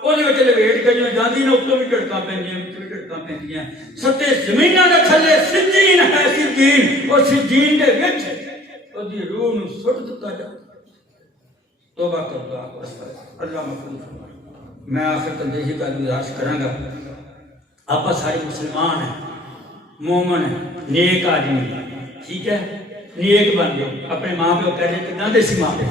ਉਹਦੇ ਵਿੱਚ ਲਵੇਟ ਕੇ ਜਿਵੇਂ ਜਾਂਦੀ ਨਾ, ਉੱਤੋਂ ਵੀ ਝੜਕਾਂ ਪੈਂਦੀਆਂ, ਵਿੱਚ ਵੀ ਝੜਕਾਂ ਪੈਂਦੀਆਂ। 7 ਜ਼ਮੀਨਾਂ ਦੇ ਥੱਲੇ ਸਿੱਜੀਨ ਹੈ, ਸਿੱਜੀਨ। ਉਹ ਸਿੱਜੀਨ ਦੇ ਵਿੱਚ ਉਹਦੀ ਰੂਹ ਨੂੰ ਸੁੱਟ ਦਿੱਤਾ ਜਾਂਦਾ। ਤੋਬਾ ਕਰ ਅੱਲਾਹ ਮਫੂਜ਼ ਫਰਮਾਏ। ਮੈਂ ਆਖਰ ਤੱਕ ਇਹੀ ਗੱਲ ਗੁਜ਼ਾਰਿਸ਼ ਕਰਾਂਗਾ, ਆਪਾਂ ਸਾਰੇ ਮੁਸਲਮਾਨ ਹੈ, ਮੂਮਨ ਹੈ, ਨੇਕ ਆਦਮੀ, ਠੀਕ ਹੈ, ਨੇਕ ਬਣ ਜਾਓ। ਆਪਣੇ ਮਾਂ ਪਿਓ ਕਹਿੰਦੇ ਕਿੱਦਾਂ ਦੇ ਸੀ, ਮਾਂ ਪਿਓ